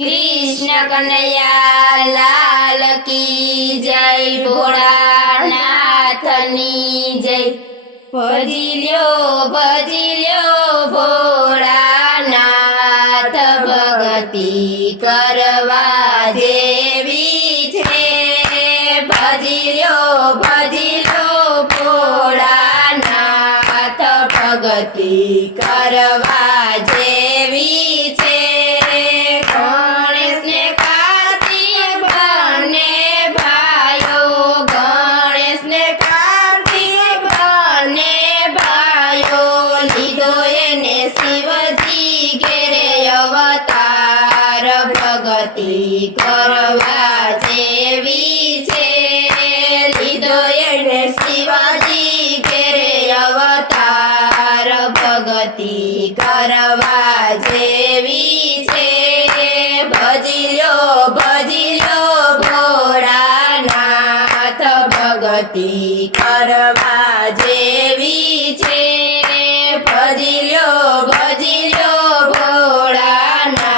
कृष्ण कन्हैया लाल की जय, भोळानाथनी जय। भजिल्यो भोळानाथ, भगती करवा जेवी छे। भजिल्यो भोळानाथ, भगती करवा जेवी छे। गणेश ने कार्तिक बने भाइयो, गणेश ने कार्तिक बने भाइयो। लीधो एने शिवजी घेरे अवतार, भगती करवा जेवी छे। लीधो एने शिवजी घेरे अवतार, भगती करवा जेवी छे। भजिल्यो भोळानाथ, भगती करवा जेवी छे। भजिल्यो भोळानाथ,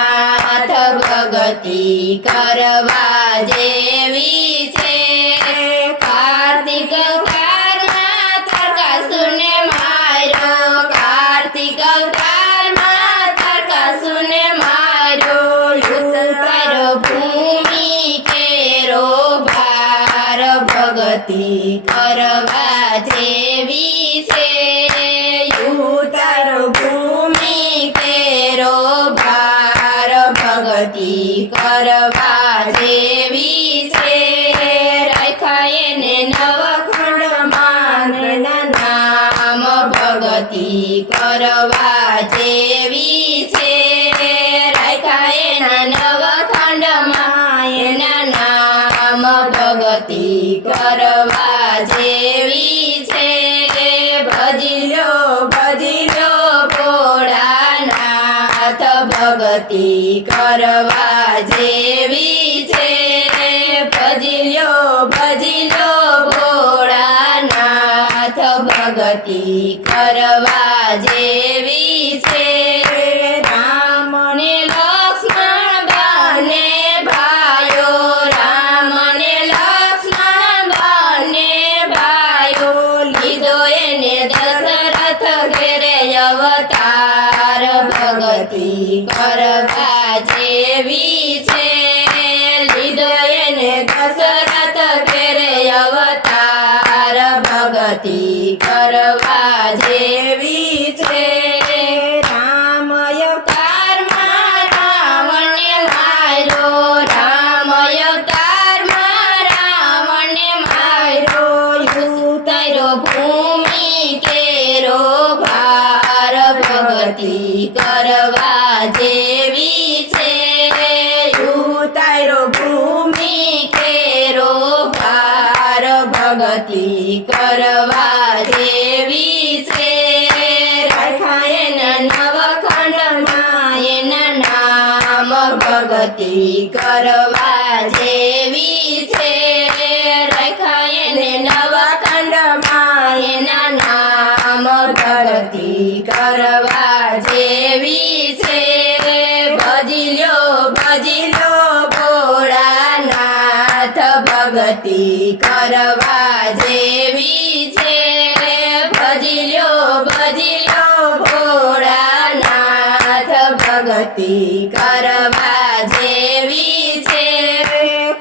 भगती करवा जेवी छे। कार्तिक अवताરમાં તારકાસુરને માર્યો, કાર્તિક અવતારમાં તારકાસુરને માર્યો। ઉતાર્યો ભૂમિ કેરો ભાર, ભગતી કરવા જેવી છે। ઉતાર્યો ભૂમિ કેરો ભાર, ભગતી કરવા જેવી છે। રાખ્યા એને નવખંડમાં એના નામ, ભગતી કરવા જેવી છે। રાખ્યા એના નવખંડમાં એના નામ, ભગતી કરવા જેવી છે। ભजिल्यो भोळानाथ, भगती करवा जेवी छे। भजिल्यो भोळानाथ, भगती करवा जेवी छे। राम ने लक्ष्मण बने भाइयो, राम ने लक्ष्मण बने भाइयो। लीधो एने दशरथ घेरे अवतार, भगती करवा जेवी छे। लीधो एने दशरथ घेरे अवतार, भगती करवा जेवी छे। राम अवताરમાં રાવણને માર્યો, રામ અવતારમાં રાવણને માર્યો। ઉતાર્યો ભૂમિ કેરો ભાર, ભગતી કરવા જેવી છે। ઉતાર્યો ભૂમિ કેરો ભાર, ભગતી કરવા જેવી છે। રાખ્યા એના નવખંડમાં એના નામ, ભગતી કરવા જેવી છે। રાખ્યા એને નવખંડમાં એના નામ, ભગતી કરવા જેવી છે। ભजिल्यो ભોળાનાથ, ભગતી કરવા જેવી છે। ભजिल्यो ભોળાનાથ, ભગતી કરવા જેવી છે।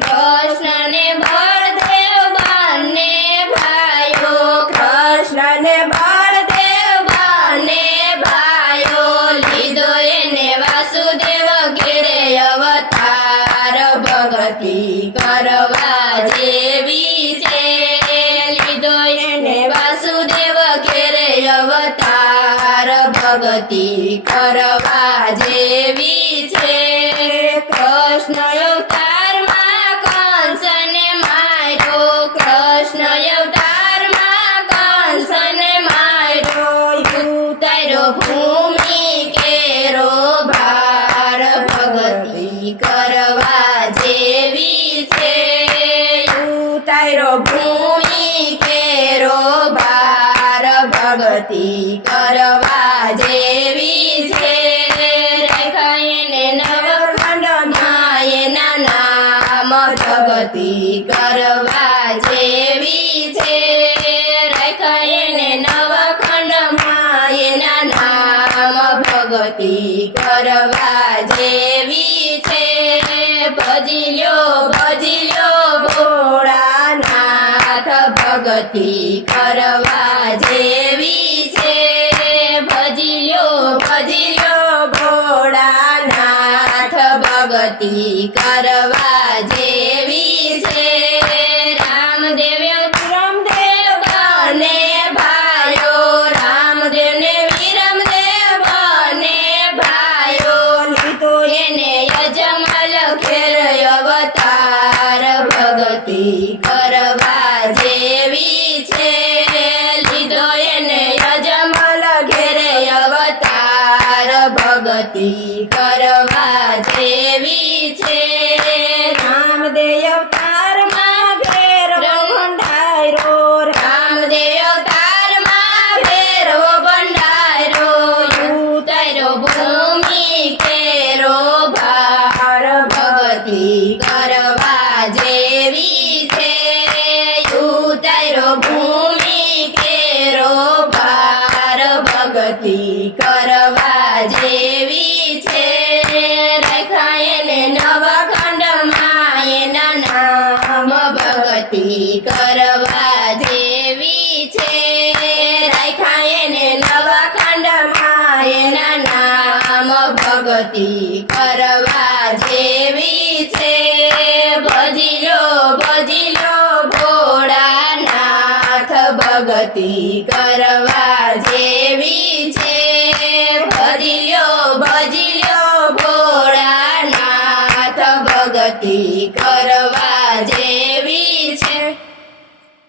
કૃષ્ણ ને બળદેવ બને ભાઈઓ, કૃષ્ણ ને બળદેવ બને ભાઈઓ। લીધો એને વાસુદેવ ઘેરે અવતાર, ભગતી કરવા જેવી છે। લીધો એને વાસુદેવ ઘેરે અવતાર, ભગતી કરવા જેવી છે। કૃષ્ણ અવતારમાં કંસને માર્યો, કૃષ્ણ અવતારમાં કંસને માર્યો। ઉતાર્યો ભૂમિ કેરો ભાર, ભગતી કરવા જેવી છે। ઉતાર્યો ભૂમિ કેરો ભાર, ભગતી કરવા જેવી છે। રાખ્યા એને નવખંડમાં ભગતી કરવા જેવી છે રાખ્યા એને નવખંડમાં એના નામ ભગતી કરવા જેવી છે ભજી લ્યો ભોળાનાથ ભગતી કરવા જેવી છે ભજી લ્યો ભોળાનાથ ભગતી કરવા જેવી છે રામદેવ બને ભાઈઓ રામદેવ ને વિરમદેવ બને ભાઈઓ લીધો એને યજમલ ખેર અવતાર ભગતી કરવા જેવી છે લીધો એને યજમલ ઘેરે અવતાર ભગતી કરવા જેવી છે રામદેવ અવતારમાં ભેરવો બંધાયો રામદેવ અવતારમાં ભેરવો બંધાયો ઉતાર્યો ભૂમિ કેરો ભાર ભગતી કરવા જેવી છે ઉતાર્યો ભૂમિ કેરો ભાર ભગતી કરવા જેવી છે રાખ્યા એને નવખંડમાં એના નામ ભગતી કરવા જેવી છે રાખ્યા એને નવખંડમાં એના નામ ભગતી કરવા જેવી છે ભજી લો ભોળાનાથ ભગતી કરવા જેવી છે ભજી લ્યો ભોળાનાથ ભગતી કરવા જેવી